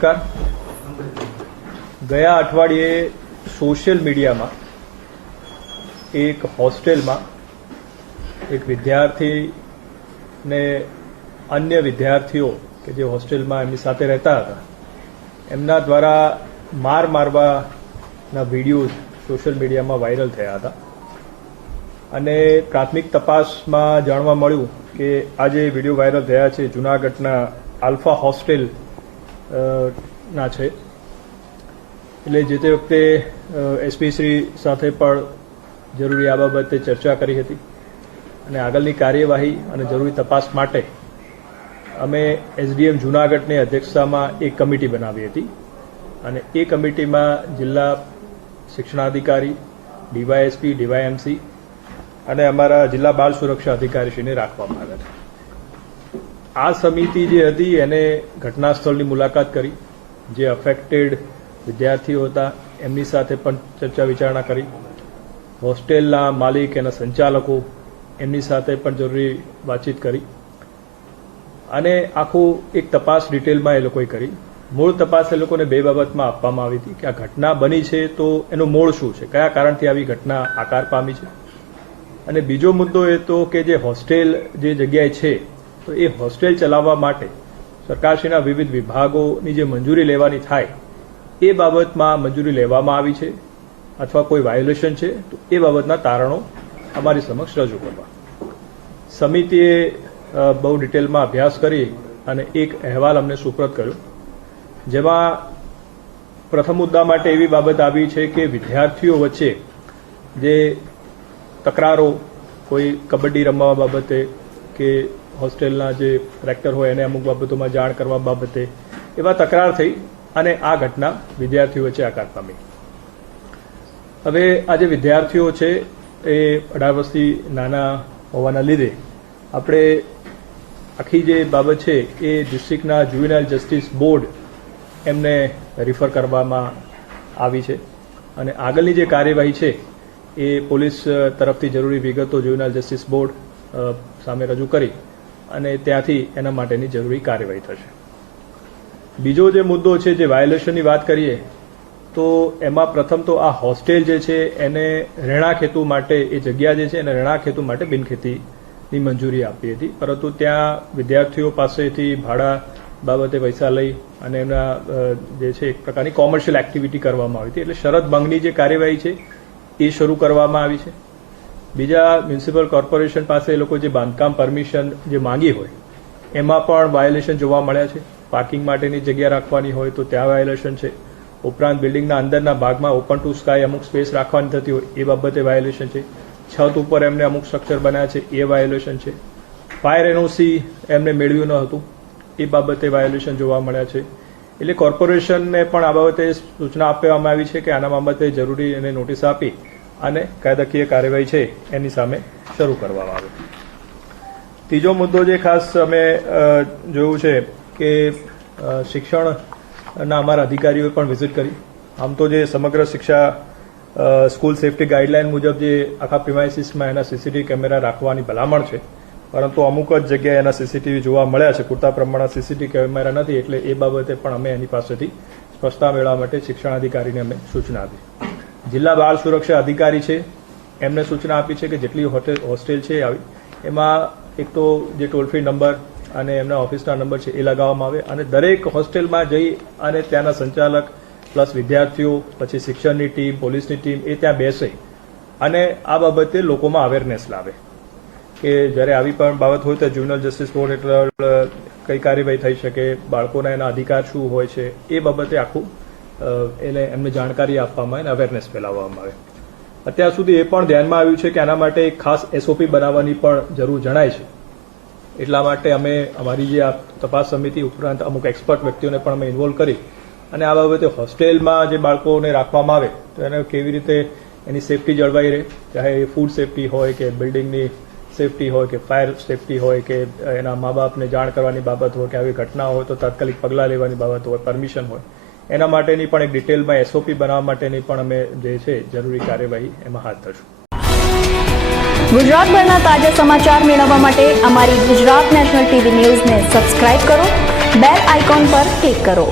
નમસ્કાર. ગયા અઠવાડિયે સોશિયલ મીડિયામાં, એક હોસ્ટેલમાં, એક વિદ્યાર્થીને અન્ય વિદ્યાર્થીઓ કે જે હોસ્ટેલમાં એમની સાથે રહેતા હતા, એમના દ્વારા માર મારવાના વિડીયોઝ સોશિયલ મીડિયામાં વાયરલ થયા હતા. અને પ્રાથમિક તપાસમાં જાણવા મળ્યું કે આ જે વીડિયો વાયરલ થયા છે જુનાગઢના આલ્ફા હોસ્ટેલ ના છે. એટલે જે તે વખતે એસપી શ્રી સાથે પણ જરૂરી આ બાબતે ચર્ચા કરી હતી અને આગળની કાર્યવાહી અને જરૂરી તપાસ માટે અમે એસડીએમ જુનાગઢની અધ્યક્ષતામાં એક કમિટી બનાવી હતી અને એ કમિટીમાં જિલ્લા શિક્ષણાધિકારી, ડીવાયએસપી, ડીવાયએમસી અને અમારા જિલ્લા બાળ સુરક્ષા અધિકારીશ્રીને રાખવામાં આવ્યા હતા. આ સમિતિ જે હતી એને ઘટના સ્થળની મુલાકાત કરી, જે અફેક્ટેડ વિદ્યાર્થીઓ હતા, એમની સાથે પણ ચર્ચા વિચારણા કરી. હોસ્ટેલના માલિક, એના સંચાલકો, એમની સાથે પણ જરૂરી વાતચીત કરી. અને આખું એક તપાસ ડિટેલમાં એ લોકોએ કરી. મૂળ તપાસ એ લોકોને બે બાબતમાં આપવામાં આવી હતી કે આ ઘટના બની છે તો એનું મૂળ શું છે? કયા કારણથી આવી ઘટના આકાર પામી છે? અને બીજો મુદ્દો એ તો કે જે હોસ્ટેલ જે જગ્યાએ છે તો એ હોસ્ટેલ ચલાવવા માટે સરકારશ્રીના વિવિધ વિભાગોની જે મંજૂરી લેવાની થાય, એ બાબતમાં મંજૂરી લેવામાં આવી છે અથવા કોઈ વાયોલેશન છે, તો એ બાબતના તારણો અમારી સમક્ષ રજૂ કરવા. સમિતિએ બહુ ડિટેલમાં અભ્યાસ કરી અને એક અહેવાલ અમને સુપ્રત કર્યો, જેમાં પ્રથમ મુદ્દા માટે એવી બાબત આવી છે કે વિદ્યાર્થીઓ વચ્ચે જે તકરારો, કોઈ કબડ્ડી રમવા બાબતે કે હોસ્ટેલના જે રેક્ટર હોય એને અમુક બાબતોમાં જાણ કરવા બાબતે એવા તકરાર થઈ અને આ ઘટના વિદ્યાર્થીઓ વચ્ચે આકાર પામી. હવે આ જે વિદ્યાર્થીઓ છે એ અઢાર વર્ષથી નાના હોવાના લીધે આપણે આખી જે બાબત છે એ ડિસ્ટ્રિક્ટના જુવેનાઇલ જસ્ટિસ બોર્ડ એમને રિફર કરવામાં આવી છે. અને આગળની જે કાર્યવાહી છે એ પોલીસ તરફથી જરૂરી વિગતો જુવેનાઇલ જસ્ટિસ બોર્ડ સામે રજૂ કરી અને ત્યાંથી એના માટેની જરૂરી કાર્યવાહી થશે. બીજો જે મુદ્દો છે જે વાયોલેશનની વાત કરીએ, તો એમાં પ્રથમ તો આ હોસ્ટેલ જે છે, એને રહેણાંક હેતુ માટે એ જગ્યા જે છે, એને રહેણાંક હેતુ માટે બિનખેતીની મંજૂરી આપી હતી. પરંતુ ત્યાં વિદ્યાર્થીઓ પાસેથી ભાડા બાબતે પૈસા લઈ અને એમના જે છે, એક પ્રકારની કોમર્શિયલ એક્ટિવિટી કરવામાં આવી હતી. એટલે શરત ભંગની જે કાર્યવાહી છે, એ શરૂ કરવામાં આવી છે. બીજા મ્યુનિસિપલ કોર્પોરેશન પાસે એ લોકો જે બાંધકામ પરમિશન જે માંગી હોય, એમાં પણ વાયોલેશન જોવા મળ્યા છે. પાર્કિંગ માટેની જગ્યા રાખવાની હોય તો ત્યાં વાયોલેશન છે. ઉપરાંત બિલ્ડિંગના અંદરના ભાગમાં ઓપન ટુ સ્કાય અમુક સ્પેસ રાખવાની થતી હોય, એ બાબતે વાયોલેશન છે. છત ઉપર એમને અમુક સ્ટ્રક્ચર બનાવ્યા છે, એ વાયોલેશન છે. ફાયર એનઓસી એમને મેળવ્યું ન હતું, એ બાબતે વાયોલેશન જોવા મળ્યા છે. એટલે કોર્પોરેશનને પણ આ બાબતે સૂચના આપવામાં આવી છે કે આના બાબતે જરૂરી એને નોટિસ આપી અને કાયદાકીય કાર્યવાહી છે, એની સામે શરૂ કરવામાં આવે. ત્રીજો મુદ્દો જે ખાસ અમે જોયું છે કે શિક્ષણના અમારા અધિકારીઓએ પણ વિઝિટ કરી. આમ તો જે સમગ્ર શિક્ષા સ્કૂલ સેફટી ગાઈડલાઇન મુજબ જે આખા પ્રિમાઇસીસમાં એના સીસીટીવી કેમેરા રાખવાની ભલામણ છે, પરંતુ અમુક જ જગ્યાએ એના સીસીટીવી જોવા મળ્યા છે. પૂરતા પ્રમાણમાં સીસીટીવી કેમેરા નથી, એટલે એ બાબતે પણ અમે એની પાસેથી સ્પષ્ટતા મેળવવા માટે શિક્ષણાધિકારીને અમે સૂચના આપી. જિલ્લા બાળ સુરક્ષા અધિકારી છે. એમને સૂચના આપી છે કે જેટલી હોટેલ, હોસ્ટેલ છે આવી, એમાં એક તો જે ટોલ ફ્રી નંબર અને એમના ઓફિસના નંબર છે એ લગાવવામાં આવે અને દરેક હોસ્ટેલમાં જઈ અને ત્યાંના સંચાલક પ્લસ વિદ્યાર્થીઓ, પછી શિક્ષણની ટીમ, પોલીસની ટીમ એ ત્યાં બેસે અને આ બાબતે લોકોમાં અવેરનેસ લાવે કે જ્યારે આવી પણ બાબત હોય તો જ્યુનલ જસ્ટિસ બોર્ડ હેઠળ કઈ કાર્યવાહી થઈ શકે, બાળકોના એના અધિકાર શું હોય છે એ બાબતે આખું એને એમને જાણકારી આપવામાં આવે અને અવેરનેસ ફેલાવવામાં આવે. અત્યાર સુધી એ પણ ધ્યાનમાં આવ્યું છે કે આના માટે એક ખાસ એસઓપી બનાવવાની પણ જરૂર જણાય છે. એટલા માટે અમે અમારી જે આ તપાસ સમિતિ ઉપરાંત અમુક એક્સપર્ટ વ્યક્તિઓને પણ અમે ઇન્વોલ્વ કરી અને આ બાબતે હોસ્ટેલમાં જે બાળકોને રાખવામાં આવે, તો એને કેવી રીતે એની સેફટી જળવાઈ રહે? ચાહે એ ફૂડ સેફટી હોય કે બિલ્ડિંગની સેફટી હોય કે ફાયર સેફટી હોય કે એના મા બાપને જાણ કરવાની બાબત હોય કે આવી ઘટના હોય તો તાત્કાલિક પગલાં લેવાની બાબત હોય પરમિશન હોય. એના માટેની પણ એક ડિટેલમાં એસઓપી બનાવવા માટેની પણ અમે જે છે જરૂરી કાર્યવાહી એમાં હાથ ધરશું. ગુજરાતભરના તાજા સમાચાર મેળવવા માટે અમારી ગુજરાત નેશનલ ટીવી ન્યૂઝને સબસ્ક્રાઇબ કરો, બેલ આઇકોન પર ક્લિક કરો.